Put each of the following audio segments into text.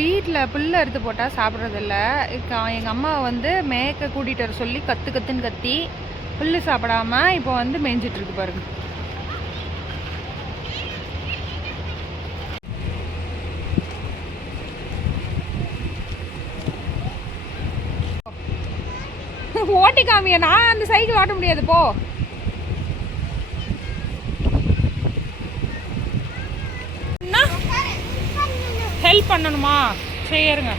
வீட்டில் புல் அறுத்து போட்டால் சாப்பிட்றதில்ல. எங்கள் அம்மா வந்து மேய்க்க கூட்டிகிட்டு வர சொல்லி கத்துன்னு கத்தி புல் சாப்பிடாம இப்போ வந்து மேய்ஞ்சிட்ருக்கு பாருங்க. ஓட்டி காமிய, நான் அந்த சைக்கிள் ஓட்ட முடியாது போ. ஹெல்ப் பண்ணணுமா? சரிங்க.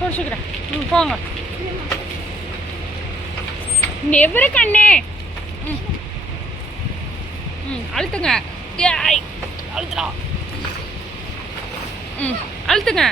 பிடிச்சிக்கிறேன். போங்க. நெவரு கண்ணே. அழுத்துங்க. அழுத்துடா. அழுத்துங்க.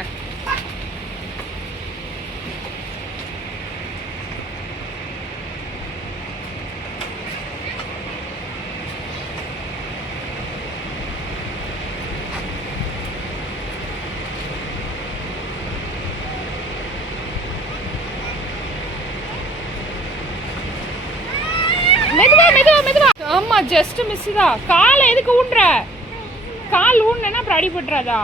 மெதுவா மெதுவா மெதுவா. ஆமா, ஜஸ்ட் மிஸ் தான். காலை எதுக்கு ஊன்ற? கால் ஊன்னா அப்புறம் அடிபட்டுறாதா?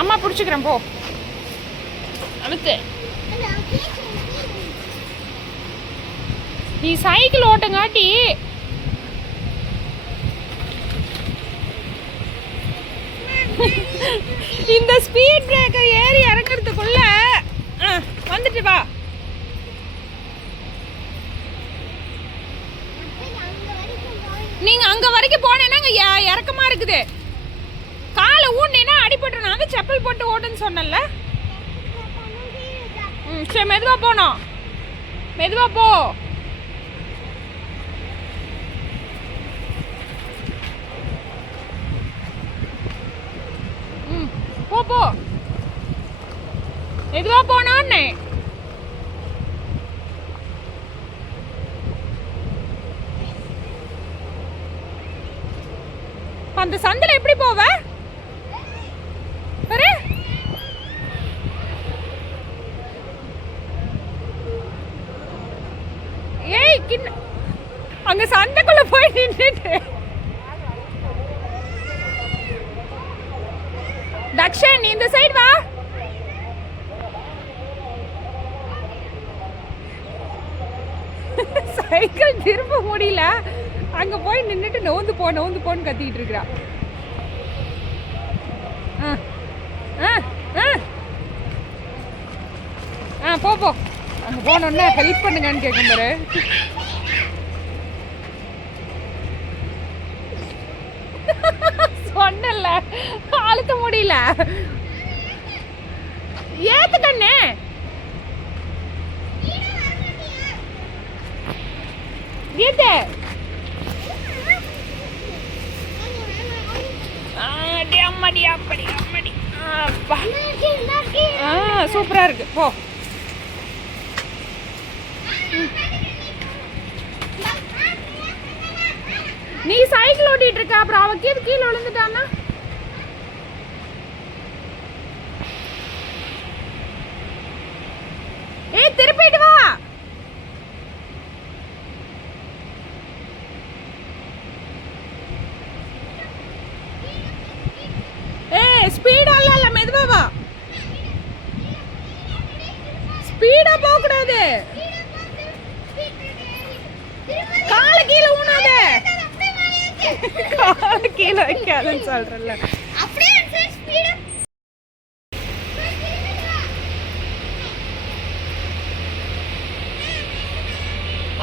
அம்மா பிடிச்சிக்கிறேன் போ. அழுத்து. நீ சைக்கிள் ஓட்டங்காட்டி இந்த ஸ்பீட் பிரேக்கர் ஏறி இறக்கிறதுக்குள்ள வந்துட்டு வா. நீங்க அங்க வரைக்கும் போனேன்னா இறக்கமா இருக்குது. காலை ஊன்னா அடிபட்டு. நான் செப்பல் போட்டு ஓட்டுன்னு சொன்னல. சரி, மெதுவா போனோம். மெதுவா போ. போ போ. மெதுவா போனோன்னு. அந்த சந்தில எப்படி போவ? ஏய், அங்க சந்தைக்குள்ள போய் நின்னுட்டு. தக்ஷன், நீ இந்த சைடு வா. சைக்கிள் திரும்ப முடியல. அங்க போய் நின்னுட்டு நோந்து போன்னு கத்திட்டு இருக்கா. போ போ. அங்க போனோன்னா ஹெல்ப் பண்ணுங்கன்னு கேட்கும் பாரு. சொன்னல, அழுத்த முடியல. ஏத்து கண்ணே. ஏத்து. அம்மாடி அப்படி அம்மாடி. சூப்பரா இருக்கு. போ. நீ சைக்கிள் ஓட்டிட்டு இருக்க, அப்புறம் அவ கீழே விழுந்துட்டான்னா? ஏய், திருப்பிட்டு வா. ஏய், ஸ்பீடா இல்ல, மெதுவா வா. ஸ்பீடா போக கூடாது. கால கீழே ஊனாத. கால கீழே வைக்காதன்னு சொல்றல.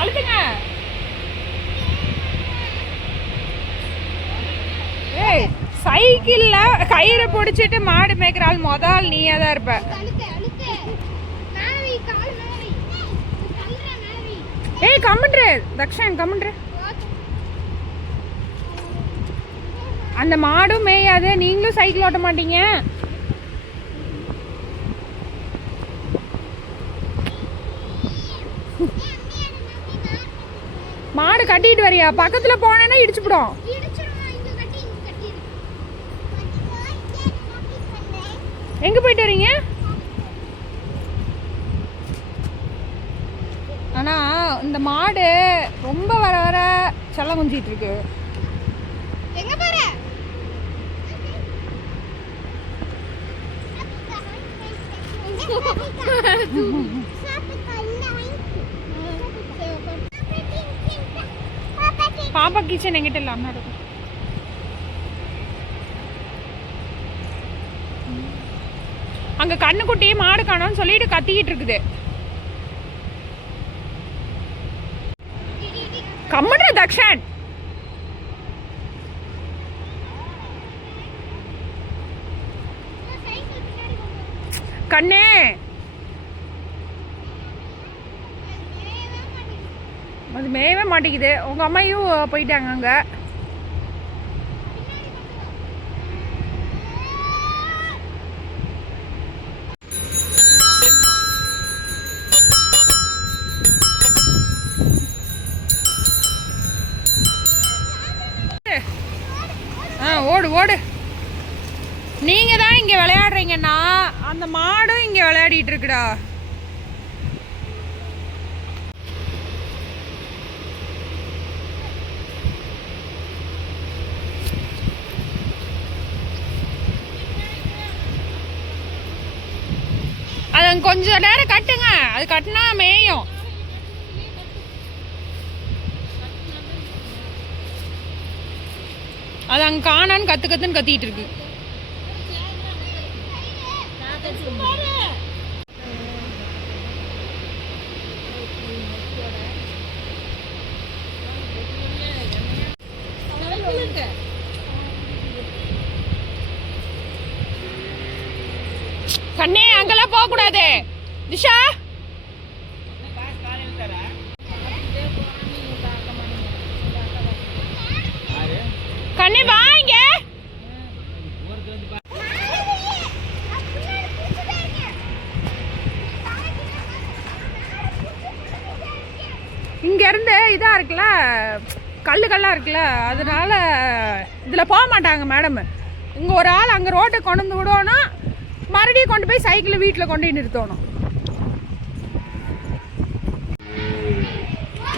அழுத்துங்க. ஏய், சைக்கிள்ல கயிறை பிடிச்சிட்டு மாடு மேய்க்கிற ஆள் முதல் நீயா தான் இருப்ப. ஏய், கம்முன்று தக்ஷன், கம்முன்று. அந்த மாடும் மேயாது, நீங்களும் சைக்கிள் ஓட்ட மாட்டீங்க. மாடு கட்டிட்டு வரியா? பக்கத்துல போனேன்னா இடிச்சுடும். எங்க போயிட்டு வரீங்க? ஆனா இந்த மாடு ரொம்ப வர வர செல்லம் குஞ்சிட்டு இருக்கு. எங்க பாரு பாப்பா கிச்சன் எங்கிட்ட இல்ல, அண்ணா இருக்கு. அங்க கண்ணுக்குட்டி மாடு காணோம்னு சொல்லிட்டு கத்திக்கிட்டு இருக்குது. கம்முடா தக்ஷன். கண்ணே அது மேயவே மாட்டேங்குது. உங்க அம்மையும் போயிட்டாங்க அங்க. ஓடு ஓடு. நீங்க தான் இங்க விளையாடுறீங்கன்னா அந்த மாடும் இங்க விளையாடிட்டு இருக்குடா. அது கொஞ்சம் நேரம் கட்டுங்க, அது கட்டினா மேயும். அது அங்க காணான்னு கத்து கத்துன்னு கத்திட்டு இருக்கு. கண்ணே அங்கெல்லாம் போக கூடாது. திஷா கண்ணே வாங்க. இங்க இருந்து இதா இருக்குல்ல, கல்லா இருக்குல்ல, அதனால இதுல போக மாட்டாங்க மேடம். இங்க ஒரு ஆள் அங்க ரோட்டை கொண்டு வந்து விடணும், மறுபடியும் கொண்டு போய் சைக்கிள் வீட்டில் கொண்டு போய் நிறுத்தணும்.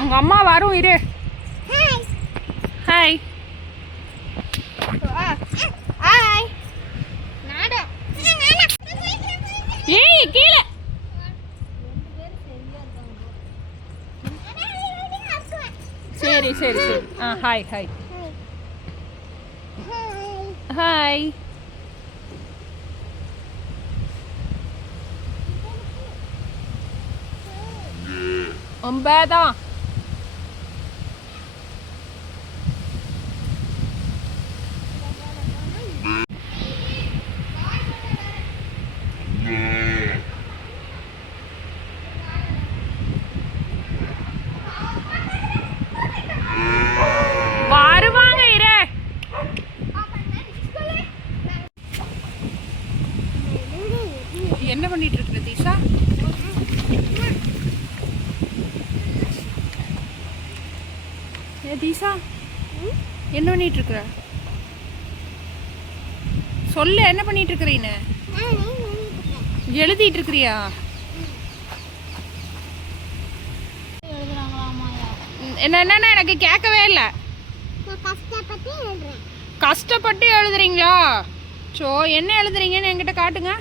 உங்க அம்மா வரும் இரு. Hi hi. ஏய் கீழே. சரி சரி சரி. Hi hi hi. ஒன்பதா வருவாங்க இரு. என்ன பண்ணிட்டு இருக்க தீஷா? தீஷா என்ன பண்ணிட்டு இருக்கிற? சொல்லு, என்ன பண்ணிட்டு இருக்கிறீன்னு? எழுதிட்டு இருக்கிறியா? என்னன்னா எனக்கு கேட்கவே இல்லை. கஷ்டப்பட்டு எழுதுறீங்களா? சோ என்ன எழுதுறீங்கன்னு என்கிட்ட காட்டுங்க.